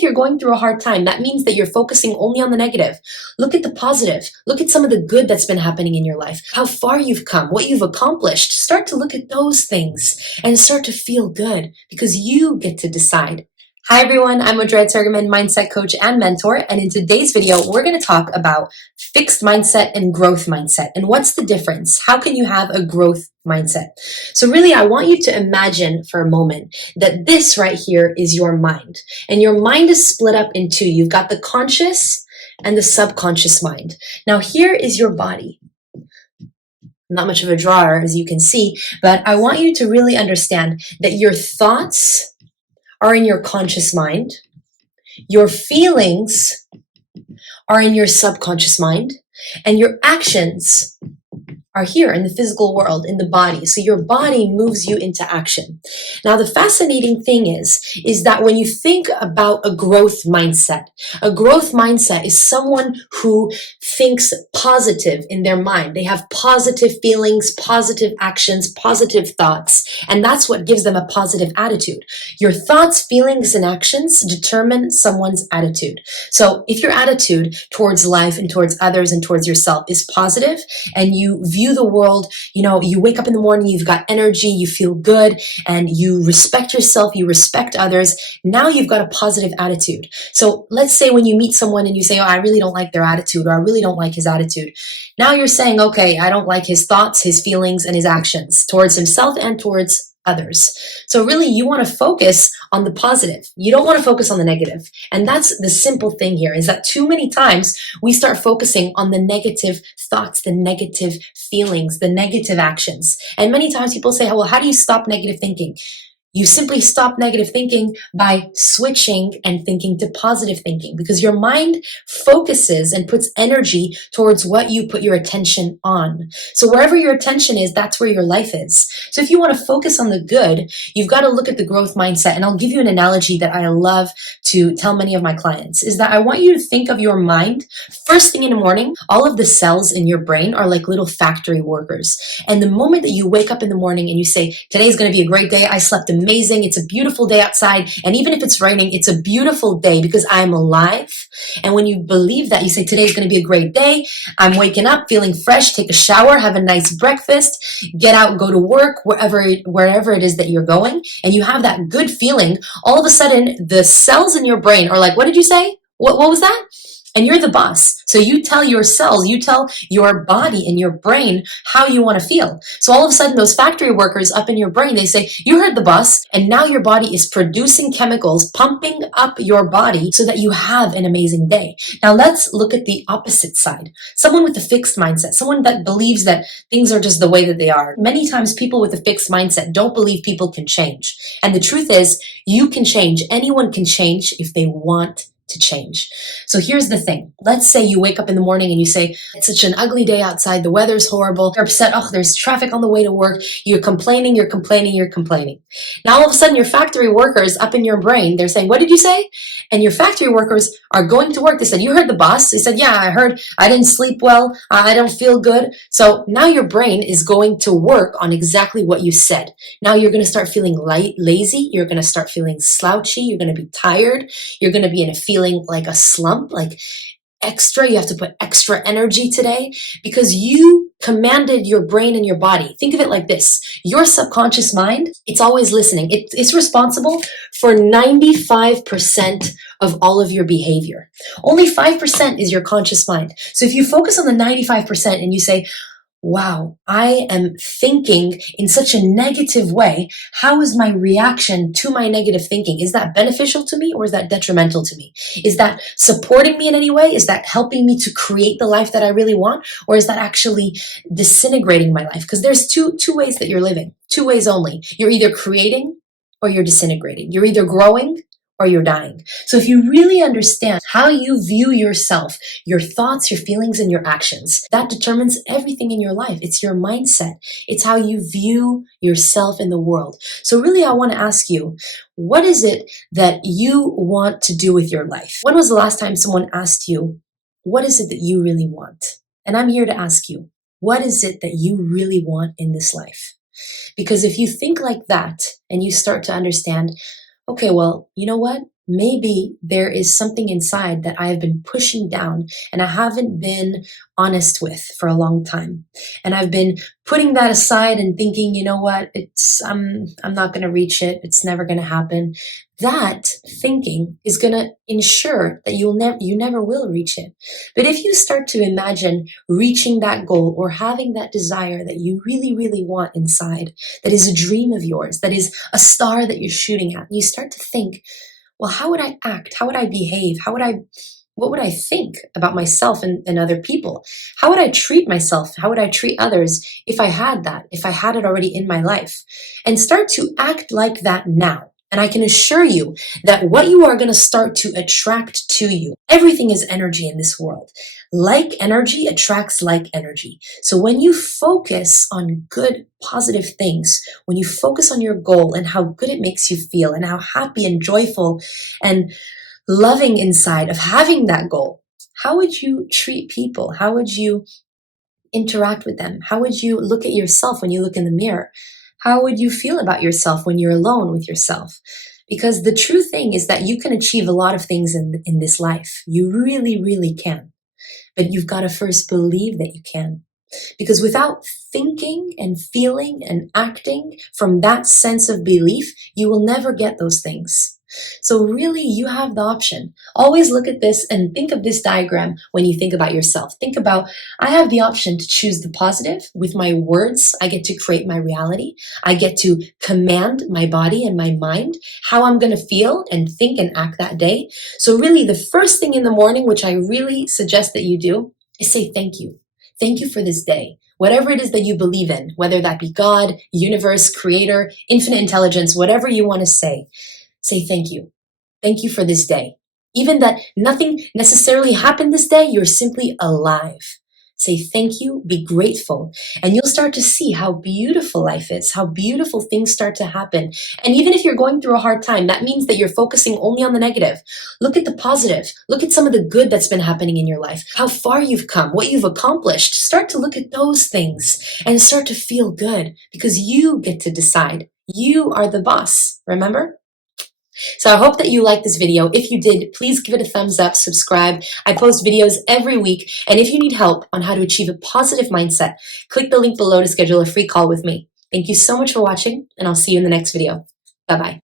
if you're going through a hard time, that means that you're focusing only on the negative. Look at the positive. Look at some of the good that's been happening in your life, how far you've come, what you've accomplished. Start to look at those things and start to feel good because you get to decide. Hi everyone, I'm Audrea Turgeman, mindset coach and mentor, and in today's video, we're going to talk about fixed mindset and growth mindset. And what's the difference? How can you have a growth mindset? So really, I want you to imagine for a moment that this right here is your mind. And your mind is split up in two. You've got the conscious and the subconscious mind. Now here is your body. Not much of a drawer, as you can see, but I want you to really understand that your thoughts are in your conscious mind, your feelings are in your subconscious mind, and your actions are here in the physical world, in the body. So your body moves you into action. Now, the fascinating thing is that when you think about a growth mindset is someone who thinks positive in their mind. They have positive feelings, positive actions, positive thoughts, and that's what gives them a positive attitude. Your thoughts, feelings, and actions determine someone's attitude. So if your attitude towards life and towards others and towards yourself is positive, and you view the world, you wake up in the morning, you've got energy, you feel good, and you respect yourself, you respect others, now you've got a positive attitude. So let's say when you meet someone and you say, oh, I really don't like their attitude, or I really don't like his attitude. Now you're saying, okay, I don't like his thoughts, his feelings, and his actions towards himself and towards others. So really, you want to focus on the positive. You don't want to focus on the negative. And that's the simple thing here, is that too many times we start focusing on the negative thoughts, the negative feelings, the negative actions. And many times people say, well, how do you stop negative thinking? You simply stop negative thinking by switching and thinking to positive thinking, because your mind focuses and puts energy towards what you put your attention on. So wherever your attention is, that's where your life is. So if you want to focus on the good, you've got to look at the growth mindset. And I'll give you an analogy that I love to tell many of my clients, is that I want you to think of your mind first thing in the morning. All of the cells in your brain are like little factory workers. And the moment that you wake up in the morning and you say, today's going to be a great day, I slept amazing, it's a beautiful day outside, and even if it's raining, it's a beautiful day because I'm alive. And when you believe that, you say, today's going to be a great day, I'm waking up feeling fresh, take a shower, have a nice breakfast, get out, go to work, wherever it is that you're going, and you have that good feeling. All of a sudden, the cells in your brain are like, what did you say? What was that? And you're the boss. So you tell your cells, you tell your body and your brain how you want to feel. So all of a sudden, those factory workers up in your brain, they say, you heard the boss, and now your body is producing chemicals, pumping up your body so that you have an amazing day. Now let's look at the opposite side. Someone with a fixed mindset, someone that believes that things are just the way that they are. Many times people with a fixed mindset don't believe people can change. And the truth is, you can change. Anyone can change if they want to change. So here's the thing. Let's say you wake up in the morning and you say, it's such an ugly day outside. The weather's horrible. You're upset. Oh, there's traffic on the way to work. You're complaining. Now all of a sudden your factory workers up in your brain, they're saying, what did you say? And your factory workers are going to work. They said, you heard the boss. They said, yeah, I heard. I didn't sleep well. I don't feel good. So now your brain is going to work on exactly what you said. Now you're going to start feeling lazy. You're going to start feeling slouchy. You're going to be tired. You're going to be in a feeling like a slump, like you have to put extra energy today because you commanded your brain and your body. Think of it like this. Your subconscious mind, it's always listening. It's responsible for 95% of all of your behavior. Only 5% is your conscious mind. So if you focus on the 95% and you say, wow, I am thinking in such a negative way. How is my reaction to my negative thinking? Is that beneficial to me or is that detrimental to me? Is that supporting me in any way? Is that helping me to create the life that I really want? Or is that actually disintegrating my life? Because there's two ways that you're living, two ways only. You're either creating or you're disintegrating. You're either growing or you're dying. So if you really understand how you view yourself, your thoughts, your feelings, and your actions, that determines everything in your life. It's your mindset. It's how you view yourself in the world. So really, I want to ask you, what is it that you want to do with your life? When was the last time someone asked you, what is it that you really want? And I'm here to ask you, what is it that you really want in this life? Because if you think like that and you start to understand, okay, well, you know what? maybe there is something inside that I have been pushing down and I haven't been honest with for a long time. And I've been putting that aside and thinking, you know what, I'm not going to reach it. It's never going to happen. That thinking is going to ensure that you never will reach it. But if you start to imagine reaching that goal or having that desire that you really, really want inside, that is a dream of yours, that is a star that you're shooting at, and you start to think, well, how would I act? How would I behave? What would I think about myself and other people? How would I treat myself? How would I treat others if I had that, if I had it already in my life? And start to act like that now. And I can assure you that what you are going to start to attract to you, everything is energy in this world. Like energy attracts like energy. So when you focus on good, positive things, when you focus on your goal and how good it makes you feel and how happy and joyful and loving inside of having that goal, how would you treat people? How would you interact with them? How would you look at yourself when you look in the mirror? How would you feel about yourself when you're alone with yourself? Because the true thing is that you can achieve a lot of things in this life. You really, really can. But you've got to first believe that you can. Because without thinking and feeling and acting from that sense of belief, you will never get those things. So really, you have the option. Always look at this and think of this diagram when you think about yourself. Think about, I have the option to choose the positive. With my words, I get to create my reality. I get to command my body and my mind, how I'm going to feel and think and act that day. So really, the first thing in the morning, which I really suggest that you do, is say thank you. Thank you for this day. Whatever it is that you believe in, whether that be God, universe, creator, infinite intelligence, whatever you want to say thank you. Thank you for this day. Even that nothing necessarily happened this day, you're simply alive. Say thank you, be grateful, and you'll start to see how beautiful life is, how beautiful things start to happen. And even if you're going through a hard time, that means that you're focusing only on the negative. Look at the positive. Look at some of the good that's been happening in your life, how far you've come, what you've accomplished. Start to look at those things and start to feel good because you get to decide. You are the boss, remember? So I hope that you liked this video. If you did, please give it a thumbs up, subscribe. I post videos every week. And if you need help on how to achieve a positive mindset, click the link below to schedule a free call with me. Thank you so much for watching, and I'll see you in the next video. Bye-bye.